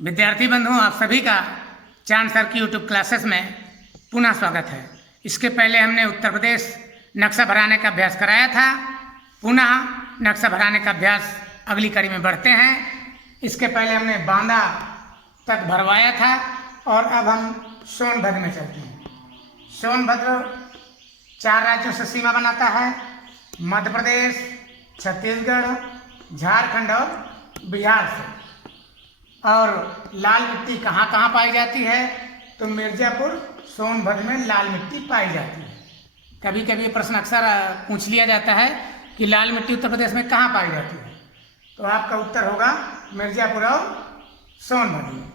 विद्यार्थी बंधुओं, आप सभी का चांद सर की यूट्यूब क्लासेस में पुनः स्वागत है। इसके पहले हमने उत्तर प्रदेश नक्शा भराने का अभ्यास कराया था। पुनः नक्शा भराने का अभ्यास अगली कड़ी में बढ़ते हैं। इसके पहले हमने बांदा तक भरवाया था और अब हम सोनभद्र में चलते हैं। सोनभद्र 4 राज्यों से सीमा बनाता है, मध्य प्रदेश, छत्तीसगढ़, झारखंड और बिहार से। और लाल मिट्टी कहाँ कहाँ पाई जाती है? तो मिर्जापुर, सोनभद्र में लाल मिट्टी पाई जाती है। कभी कभी प्रश्न अक्सर पूछ लिया जाता है कि लाल मिट्टी उत्तर प्रदेश में कहाँ पाई जाती है, तो आपका उत्तर होगा मिर्जापुर और सोनभद्र में।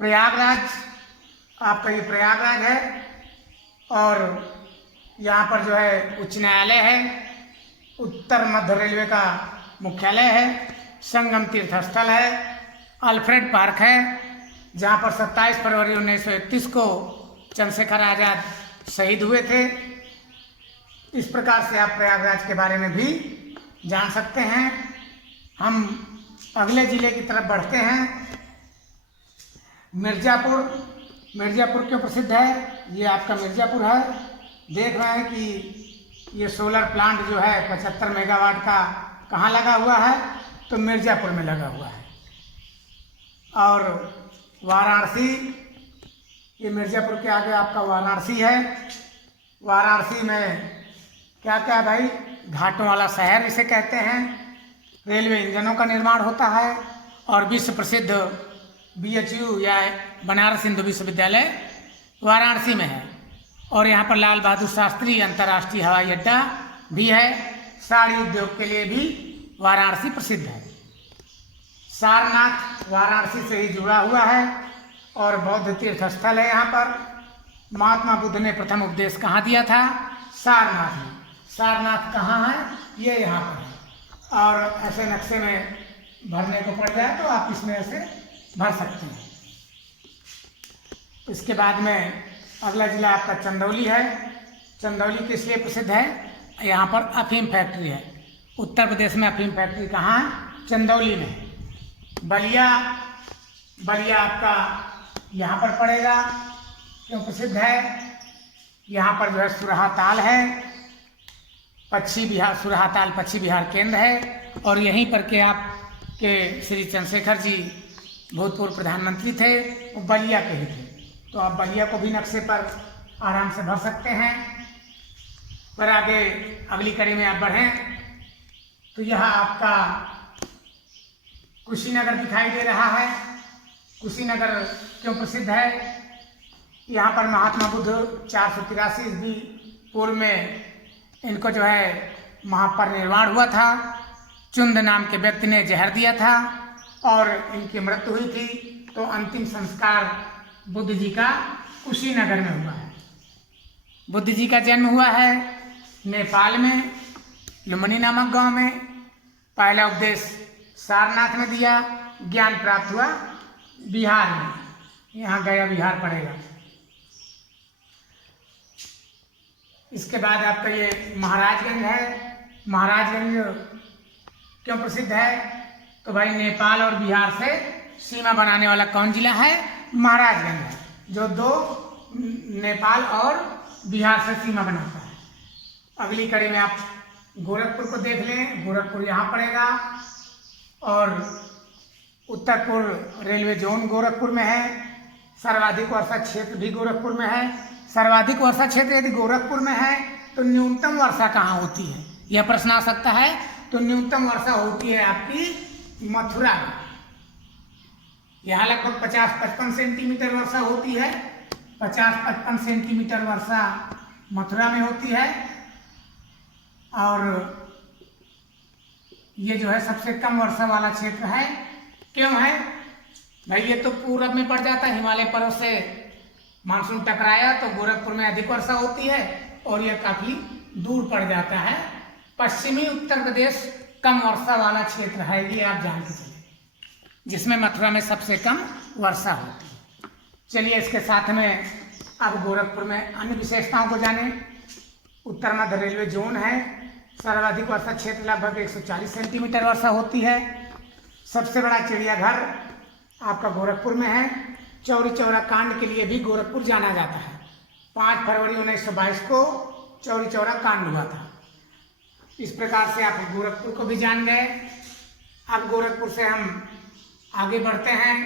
प्रयागराज, आपका ये प्रयागराज है और यहाँ पर जो है उच्च न्यायालय है, उत्तर मध्य रेलवे का मुख्यालय है, संगम तीर्थ स्थल है, अल्फ्रेड पार्क है जहाँ पर 27 फरवरी 1931 को चंद्रशेखर आज़ाद शहीद हुए थे। इस प्रकार से आप प्रयागराज के बारे में भी जान सकते हैं। हम अगले जिले की तरफ बढ़ते हैं। मिर्जापुर क्यों प्रसिद्ध है? ये आपका मिर्जापुर है। देख रहे हैं कि ये सोलर प्लांट जो है 75 मेगावाट का कहाँ लगा हुआ है? तो मिर्जापुर में लगा हुआ है। और वाराणसी, ये मिर्जापुर के आगे आपका वाराणसी है। वाराणसी में क्या क्या भाई? घाटों वाला शहर इसे कहते हैं। रेलवे इंजनों का निर्माण होता है और विश्व प्रसिद्ध BHU या बनारस हिंदू विश्वविद्यालय वाराणसी में है। और यहाँ पर लाल बहादुर शास्त्री अंतर्राष्ट्रीय हवाई अड्डा भी है। साड़ी उद्योग के लिए भी वाराणसी प्रसिद्ध है। सारनाथ वाराणसी से ही जुड़ा हुआ है और बौद्ध तीर्थ स्थल है। यहाँ पर महात्मा बुद्ध ने प्रथम उपदेश कहाँ दिया था? सारनाथ में। सारनाथ कहाँ है? ये यहाँ पर है। और ऐसे नक्शे में भरने को पड़ जाए तो आप इसमें ऐसे भर सकते हैं। इसके बाद में अगला जिला आपका चंदौली है। चंदौली किस लिए प्रसिद्ध है? यहाँ पर अफीम फैक्ट्री है। उत्तर प्रदेश में अफीम फैक्ट्री कहाँ है? चंदौली में। बलिया आपका यहाँ पर पड़ेगा। क्यों प्रसिद्ध है? यहाँ पर जो है सुरहा ताल है, सुरहा ताल पश्चिम बिहार केंद्र है। और यहीं पर के आपके श्री चंद्रशेखर जी भूतपूर्व प्रधानमंत्री थे, वो बलिया के ही थे। तो आप बलिया को भी नक्शे पर आराम से भर सकते हैं। पर आगे अगली कड़ी में आप बढ़ें तो यह आपका कुशीनगर दिखाई दे रहा है। कुशीनगर क्यों प्रसिद्ध है? यहाँ पर महात्मा बुद्ध 483 ईस्वी पूर्व में इनको जो है महापरिनिर्वाण हुआ था। चुंद नाम के व्यक्ति ने जहर दिया था और इनकी मृत्यु हुई थी। तो अंतिम संस्कार बुद्ध जी का कुशीनगर में हुआ है। बुद्ध जी का जन्म हुआ है नेपाल में, लुम्बिनी नामक गांव में। पहला उपदेश सारनाथ में दिया। ज्ञान प्राप्त हुआ बिहार में, यहाँ गया बिहार पड़ेगा। इसके बाद आपका ये महाराजगंज है। महाराजगंज क्यों प्रसिद्ध है? तो भाई नेपाल और बिहार से सीमा बनाने वाला कौन जिला है? महाराजगंज है, जो 2 नेपाल और बिहार से सीमा बनाता है। अगली कड़ी में आप गोरखपुर को देख लें। गोरखपुर यहाँ पड़ेगा और उत्तर पूर्व रेलवे जोन गोरखपुर में है। सर्वाधिक वर्षा क्षेत्र भी गोरखपुर में है। सर्वाधिक वर्षा क्षेत्र यदि गोरखपुर में है तो न्यूनतम वर्षा कहाँ होती है? यह प्रश्न आ सकता है। तो न्यूनतम वर्षा होती है आपकी मथुरा में। यहाँ लगभग 50-55 सेंटीमीटर वर्षा होती है। 50-55 सेंटीमीटर वर्षा मथुरा में होती है। और ये जो है सबसे कम वर्षा वाला क्षेत्र है। क्यों है भाई? ये तो पूरब में पड़ जाता है, हिमालय पर्वत से मानसून टकराया तो गोरखपुर में अधिक वर्षा होती है और यह काफी दूर पड़ जाता है। पश्चिमी उत्तर प्रदेश कम वर्षा वाला क्षेत्र है, ये आप जान के चलिए, जिसमें मथुरा में सबसे कम वर्षा होती है। चलिए इसके साथ में अब गोरखपुर में अन्य विशेषताओं को जानें। उत्तर मध्य रेलवे जोन है। सर्वाधिक वर्षा क्षेत्र लगभग 140 सेंटीमीटर वर्षा होती है। सबसे बड़ा चिड़ियाघर आपका गोरखपुर में है। चौरी चौरा कांड के लिए भी गोरखपुर जाना जाता है। 5 फरवरी 1922 को चौरी चौरा कांड हुआ था। इस प्रकार से आप गोरखपुर को भी जान गए। अब गोरखपुर से हम आगे बढ़ते हैं।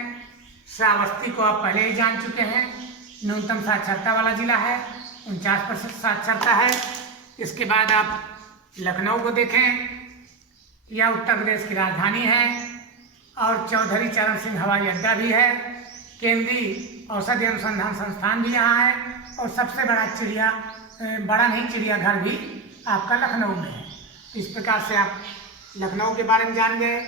श्रावस्ती को आप पहले ही जान चुके हैं, न्यूनतम साक्षरता वाला जिला है, 49% साक्षरता है। इसके बाद आप लखनऊ को देखें, यह उत्तर प्रदेश की राजधानी है और चौधरी चरण सिंह हवाई अड्डा भी है। केंद्रीय औषधि अनुसंधान संस्थान भी यहाँ है और सबसे बड़ा चिड़ियाघर भी आपका लखनऊ में है। इस प्रकार से आप लखनऊ के बारे में जान गए।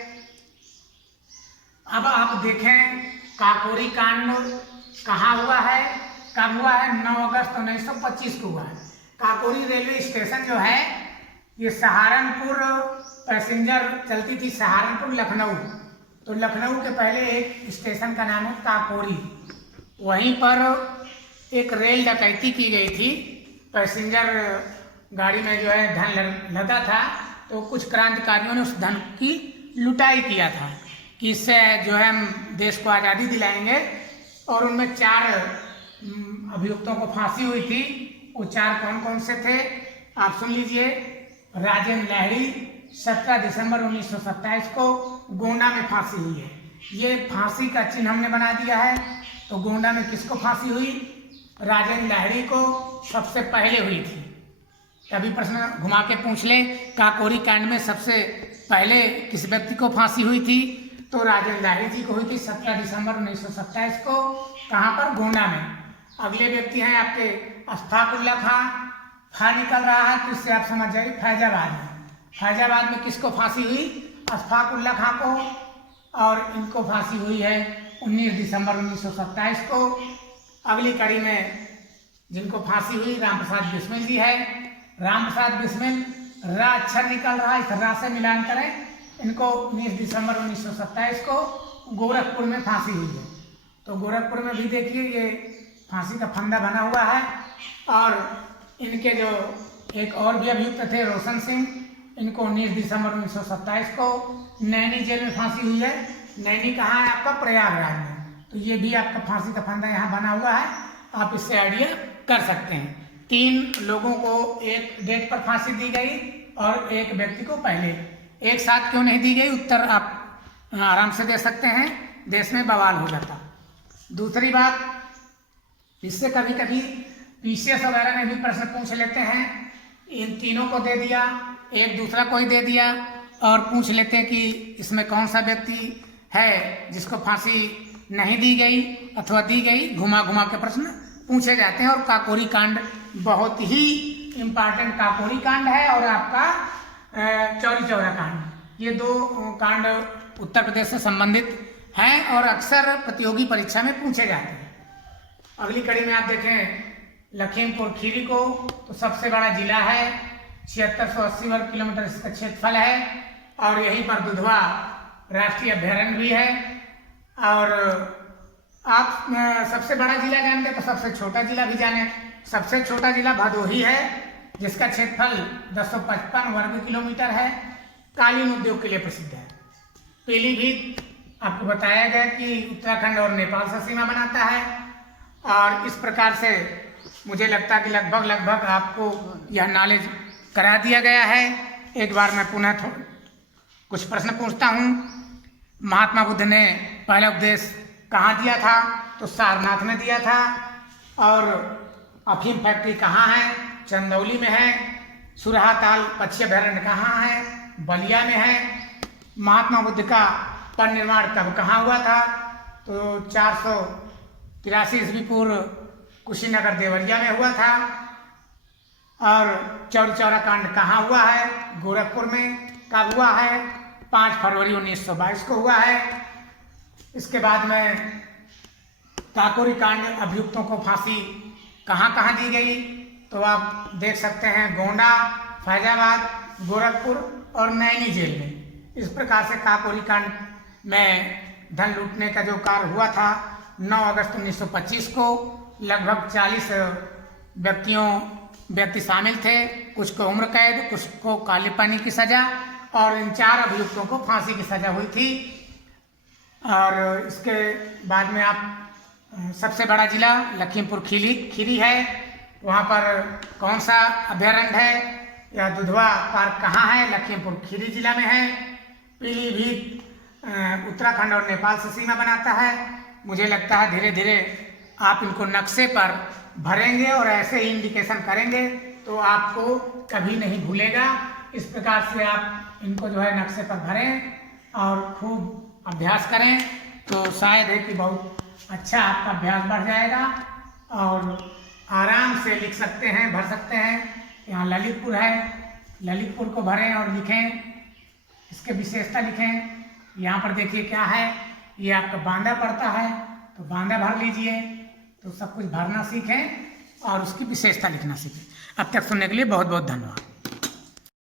अब आप देखें काकोरी कांड कहाँ हुआ है, कब हुआ है? 9 अगस्त 1925 को हुआ है। काकोरी रेलवे स्टेशन जो है ये सहारनपुर पैसेंजर चलती थी, सहारनपुर लखनऊ। तो लखनऊ के पहले एक स्टेशन का नाम है काकोरी। वहीं पर एक रेल डकैती की गई थी। पैसेंजर गाड़ी में जो है धन लदा था, तो कुछ क्रांतिकारियों ने उस धन की लुटाई किया था कि इससे जो है हम देश को आज़ादी दिलाएंगे। और उनमें 4 अभियुक्तों को फांसी हुई थी। वो 4 कौन कौन से थे आप सुन लीजिए। राजेंद्र लाहिड़ी 17 दिसंबर 1927 को गोंडा में फांसी हुई है। ये फांसी का चिन्ह हमने बना दिया है। तो गोंडा में किसको फांसी हुई? राजेंद्र लाहिड़ी को सबसे पहले हुई थी। अभी प्रश्न घुमा के पूछ ले, काकोरी कांड में सबसे पहले किस व्यक्ति को फांसी हुई थी? तो राजेंद्र लाहिड़ी जी को हुई थी 17 दिसंबर 1927 को। कहाँ पर? गोंडा में। अगले व्यक्ति हैं आपके अशफाकुल्ला खां। फा निकल रहा है तो इससे आप समझ जाइए फैजाबाद में। फैजाबाद में किसको फांसी हुई? अशफाकुल्ला खां को। और इनको फांसी हुई है 19 दिसंबर 1927 को। अगली कड़ी में जिनको फांसी हुई रामप्रसाद बिस्मिल जी है। रामप्रसाद बिस्मिल, रा अक्षर निकल रहा है, इस रा से मिलान करें। इनको 19 दिसंबर 1927 को गोरखपुर में फांसी हुई है। तो गोरखपुर में भी देखिए ये फांसी का फंदा बना हुआ है। और इनके जो एक और भी अभियुक्त थे रोशन सिंह, इनको 19 दिसंबर 1927 को नैनी जेल में फांसी हुई है। नैनी कहाँ है आपका? प्रयागराज में। तो ये भी आपका फांसी का फंदा यहाँ बना हुआ है, आप इससे आइडिया कर सकते हैं। 3 लोगों को एक डेट पर फांसी दी गई और एक व्यक्ति को पहले। एक साथ क्यों नहीं दी गई? उत्तर आप आराम से दे सकते हैं, देश में बवाल हो जाता। दूसरी बात, इससे कभी कभी पीसीएस वगैरह में भी प्रश्न पूछ लेते हैं। इन तीनों को दे दिया, एक दूसरा कोई दे दिया और पूछ लेते हैं कि इसमें कौन सा व्यक्ति है जिसको फांसी नहीं दी गई अथवा दी गई। घुमा घुमा के प्रश्न पूछे जाते हैं। और काकोरी कांड बहुत ही इम्पॉर्टेंट काकोरी कांड है और आपका चौरी चौरा कांड, ये 2 कांड उत्तर प्रदेश से संबंधित हैं और अक्सर प्रतियोगी परीक्षा में पूछे जाते हैं। अगली कड़ी में आप देखें लखीमपुर खीरी को, तो सबसे बड़ा जिला है, 7680 वर्ग किलोमीटर इसका क्षेत्रफल है। और यहीं पर दुधवा राष्ट्रीय अभ्यारण्य भी है। और आप सबसे बड़ा जिला जानते हैं तो सबसे छोटा जिला भी जाने। सबसे छोटा जिला भदोही है जिसका क्षेत्रफल 1055 वर्ग किलोमीटर है। कालीन उद्योग के लिए प्रसिद्ध है। पीलीभीत आपको बताया गया कि उत्तराखंड और नेपाल से सीमा बनाता है। और इस प्रकार से मुझे लगता है कि लगभग आपको यह नॉलेज करा दिया गया है। एक बार मैं पुनः कुछ प्रश्न पूछता हूँ। महात्मा बुद्ध ने पहला उपदेश कहाँ दिया था? तो सारनाथ में दिया था। और अफीम फैक्ट्री कहाँ है? चंदौली में है। सुरहाताल पक्षी अभ्यारण्य कहाँ है? बलिया में है। महात्मा बुद्ध का परिनिर्वाण कब कहाँ हुआ था? तो 483 ईस्वी पूर्व कुशीनगर देवरिया में हुआ था। और चौरी चौरा कांड कहाँ हुआ है? गोरखपुर में। कब हुआ है? 5 फरवरी 1922 को हुआ है। इसके बाद में काकोरी कांड अभियुक्तों को फांसी कहाँ कहाँ दी गई? तो आप देख सकते हैं गोंडा, फैजाबाद, गोरखपुर और नैनी जेल में। इस प्रकार से काकोरी कांड में धन लूटने का जो कार्य हुआ था 9 अगस्त 1925 को लगभग 40 व्यक्ति शामिल थे। कुछ को उम्र कैद, कुछ को काले पानी की सजा और इन 4 अभियुक्तों को फांसी की सजा हुई थी। और इसके बाद में आप सबसे बड़ा जिला लखीमपुर खीरी है, वहाँ पर कौन सा अभयारण्य है या दुधवा पार्क कहाँ है, लखीमपुर खीरी जिला में है। पीलीभीत उत्तराखंड और नेपाल से सीमा बनाता है। मुझे लगता है धीरे धीरे आप इनको नक्शे पर भरेंगे और ऐसे ही इंडिकेशन करेंगे तो आपको कभी नहीं भूलेगा। इस प्रकार से आप इनको जो है नक्शे पर भरें और खूब अभ्यास करें तो शायद है कि बहुत अच्छा आपका अभ्यास बढ़ जाएगा और आराम से लिख सकते हैं, भर सकते हैं। यहाँ ललितपुर है, ललितपुर को भरें और लिखें, इसके विशेषता लिखें। यहाँ पर देखिए क्या है, ये आपका बांदा पड़ता है तो बांदा भर लीजिए। तो सब कुछ भरना सीखें और उसकी विशेषता लिखना सीखें। अब तक सुनने के लिए बहुत बहुत धन्यवाद।